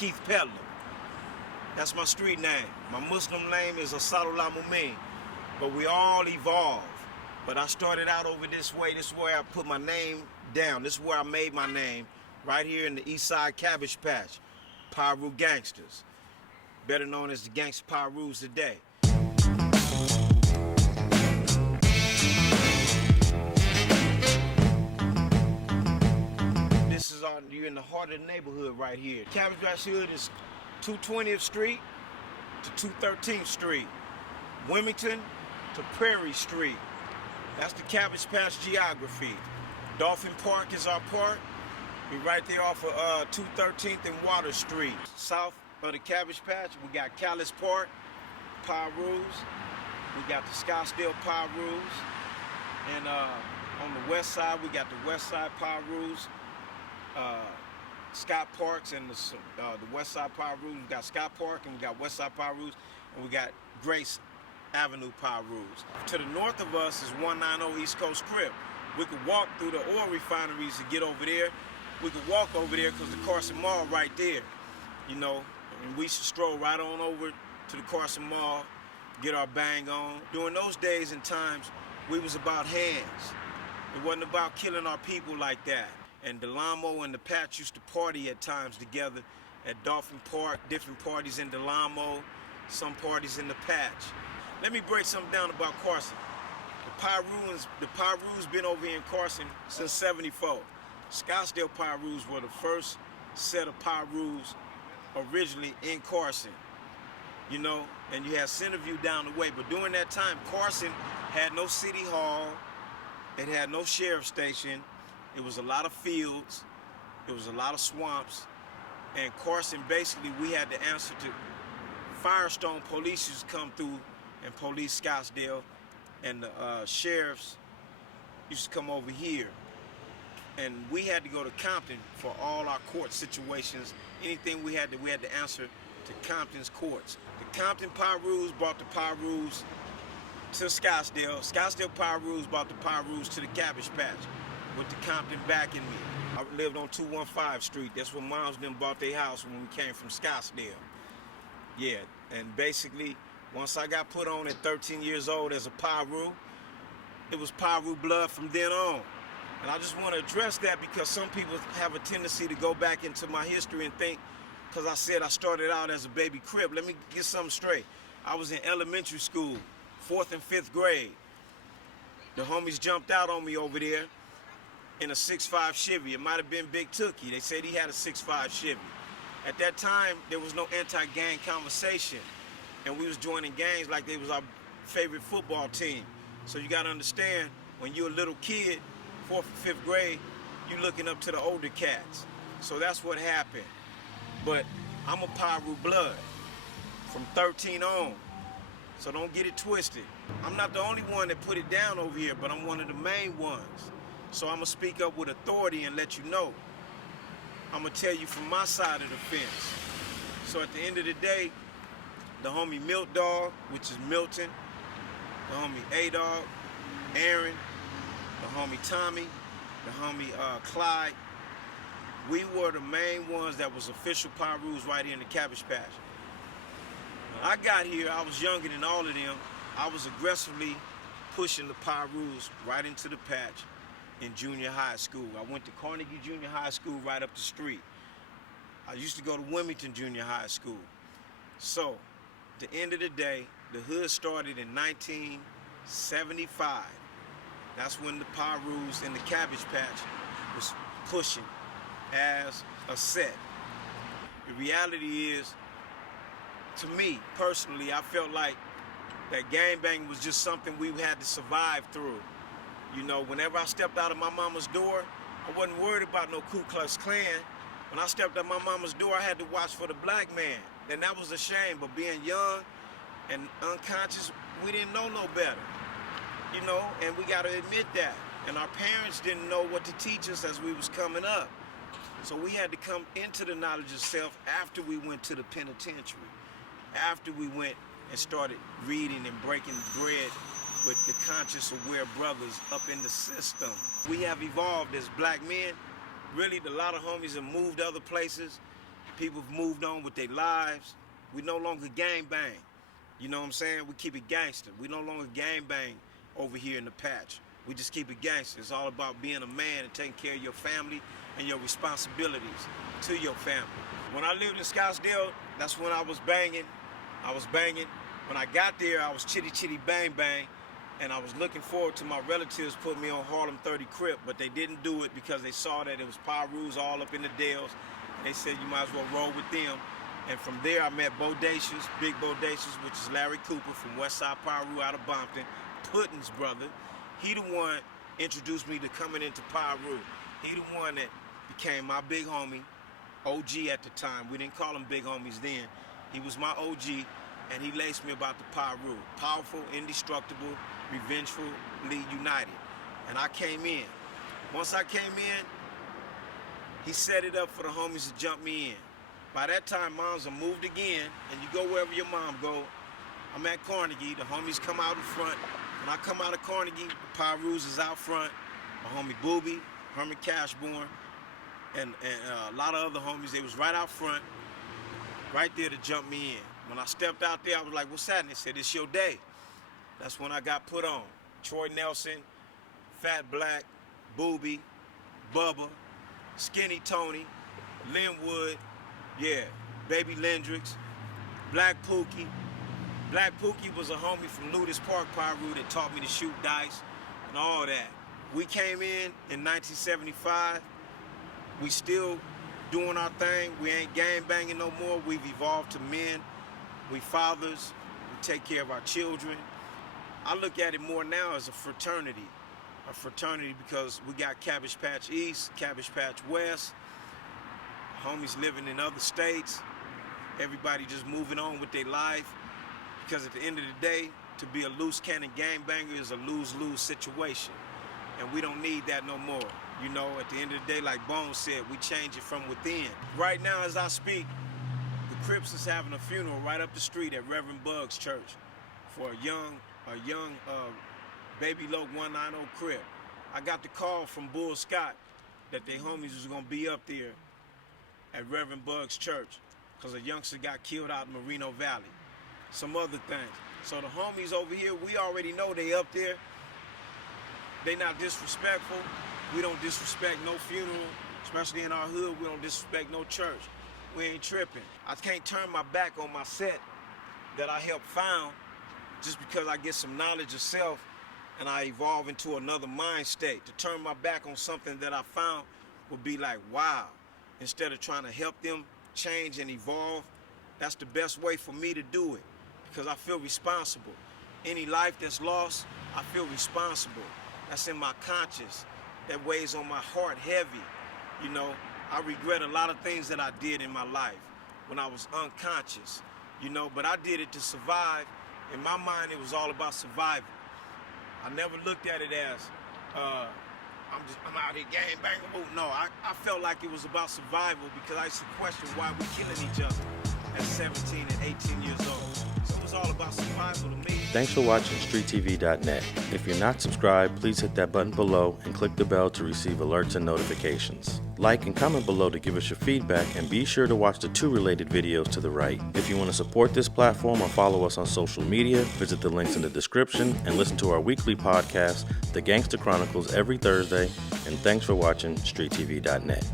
Keith Peddler. That's my street name. My Muslim name is Asadullah Mumin. But we all evolve. But I started out over this way. This is where I put my name down. This is where I made my name, right here in the Eastside Cabbage Patch Piru gangsters, better known as the Gangsta Pirus today. This is you're in the heart of the neighborhood right here. Cabbage Patch Hood is 220th Street to 213th Street, Wilmington to Prairie Street. That's the Cabbage Patch geography. Dolphin Park is our park. We're right there off of 213th and Water Street. South of the Cabbage Patch, we got Callis Park, Pirus. We got the Scottsdale Pirus. And on the west side, we got the Westside Pirus, Scott Parks, and the Westside Pirus. We got Scott Park, and we got Westside Pirus, and we got Grace Avenue Pirus. To the north of us is 190 East Coast Crib. We could walk through the oil refineries to get over there. We could walk over there because the Carson Mall right there, you know, and we should stroll right on over to the Carson Mall, get our bang on. During those days and times, we was about hands. It wasn't about killing our people like that. And Delamo and the Patch used to party at times together at Dolphin Park, different parties in Delamo, some parties in the Patch. Let me break something down about Carson. The Pirus been over here in Carson since '74. Scottsdale Pirus were the first set of Pirus originally in Carson, you know, and you had Centerview down the way. But during that time, Carson had no city hall, it had no sheriff station, it was a lot of fields, it was a lot of swamps, and Carson, basically, we had to answer to Firestone police used to come through and police Scottsdale, and the sheriffs used to come over here. And we had to go to Compton for all our court situations. Anything we had to answer to Compton's courts. The Compton Pirus brought the Pirus to Scottsdale. Scottsdale Pirus brought the Pirus to the Cabbage Patch with the Compton backing me. I lived on 215 Street. That's where moms and them bought their house when we came from Scottsdale. Yeah, and basically, once I got put on at 13 years old as a Piru, it was Piru Blood from then on. And I just want to address that because some people have a tendency to go back into my history and think, because I said I started out as a baby crip. Let me get something straight. I was in elementary school, 4th and 5th grade. The homies jumped out on me over there in a 6.5 Chevy. It might have been Big Tookie. They said he had a 6.5 Chevy. At that time, there was no anti-gang conversation. And we was joining gangs like they was our favorite football team. So you got to understand, when you're a little kid, 4th and 5th grade, you looking up to the older cats. So that's what happened. But I'm a Piru Blood from 13 on. So don't get it twisted. I'm not the only one that put it down over here, but I'm one of the main ones. So I'm gonna speak up with authority and let you know. I'm gonna tell you from my side of the fence. So at the end of the day, the homie Milk Dog, which is Milton, the homie A-Dog, Aaron, the homie Tommy, the homie Clyde, we were the main ones that was official Pirus right here in the Cabbage Patch. When I got here, I was younger than all of them. I was aggressively pushing the Pirus right into the patch in junior high school. I went to Carnegie Junior High School right up the street. I used to go to Wilmington Junior High School. So, at the end of the day, the hood started in 1975. That's when the Pirus and the Cabbage Patch was pushing as a set. The reality is, to me, personally, I felt like that gangbanging was just something we had to survive through. You know, whenever I stepped out of my mama's door, I wasn't worried about no Ku Klux Klan. When I stepped out my mama's door, I had to watch for the black man. And that was a shame, but being young and unconscious, we didn't know no better. You know, and we gotta admit that. And our parents didn't know what to teach us as we was coming up. So we had to come into the knowledge of self after we went to the penitentiary, after we went and started reading and breaking bread with the conscious aware brothers up in the system. We have evolved as black men. Really, a lot of homies have moved other places. People have moved on with their lives. We no longer gang bang. You know what I'm saying? We keep it gangster. We no longer gang bang over here in the patch. We just keep it gangster. It's all about being a man and taking care of your family and your responsibilities to your family. When I lived in Scottsdale, that's when I was banging. When I got there, I was chitty chitty bang bang, and I was looking forward to my relatives putting me on Harlem 30 Crip, but they didn't do it because they saw that it was Pirus all up in the Dales, and they said you might as well roll with them. And from there, I met Bodacious, Big Bodacious, which is Larry Cooper from Westside Piru out of Compton, Puddin's brother. He the one introduced me to coming into Piru. He the one that became my big homie, OG at the time. We didn't call him big homies then. He was my OG, and he laced me about the Piru. Powerful, indestructible, revengefully united. And I came in. Once I came in, he set it up for the homies to jump me in. By that time, moms have moved again, and you go wherever your mom go. I'm at Carnegie. The homies come out in front. When I come out of Carnegie, the Pirus is out front. My homie Booby, Herman Cashborn, and a lot of other homies, they was right out front, right there to jump me in. When I stepped out there, I was like, what's happening? They said, it's your day. That's when I got put on. Troy Nelson, Fat Black, Booby, Bubba, Skinny Tony, Linwood, yeah, Baby Lendrix, Black Pookie. Black Pookie was a homie from Ludus Park, Piru, that taught me to shoot dice and all that. We came in 1975. We still doing our thing. We ain't gang banging no more. We've evolved to men. We fathers. We take care of our children. I look at it more now as a fraternity because we got Cabbage Patch East, Cabbage Patch West, homies living in other states, everybody just moving on with their life, because at the end of the day, to be a loose cannon gangbanger is a lose-lose situation, and we don't need that no more. You know, at the end of the day, like Bones said, we change it from within. Right now, as I speak, the Crips is having a funeral right up the street at Reverend Bug's church for a young Baby Loke 190 Crip. I got the call from Bull Scott that their homies was gonna be up there at Reverend Bug's church because a youngster got killed out in Moreno Valley. Some other things. So the homies over here, we already know they up there. They not disrespectful. We don't disrespect no funeral, especially in our hood. We don't disrespect no church. We ain't tripping. I can't turn my back on my set that I helped found just because I get some knowledge of self and I evolve into another mind state. To turn my back on something that I found would be like, wow. Instead of trying to help them change and evolve, that's the best way for me to do it because I feel responsible. Any life that's lost, I feel responsible. That's in my conscience. That weighs on my heart heavy. You know, I regret a lot of things that I did in my life when I was unconscious, you know, but I did it to survive. In my mind, it was all about survival. I never looked at it as, I'm out here gang banging. No, I felt like it was about survival because I used to question why we killing each other at 17 and 18 years old. So it was all about survival to me. Thanks for watching StreetTV.net. If you're not subscribed, please hit that button below and click the bell to receive alerts and notifications. Like and comment below to give us your feedback, and be sure to watch the 2 related videos to the right. If you want to support this platform or follow us on social media, visit the links in the description and listen to our weekly podcast, The Gangster Chronicles, every Thursday. And thanks for watching StreetTV.net.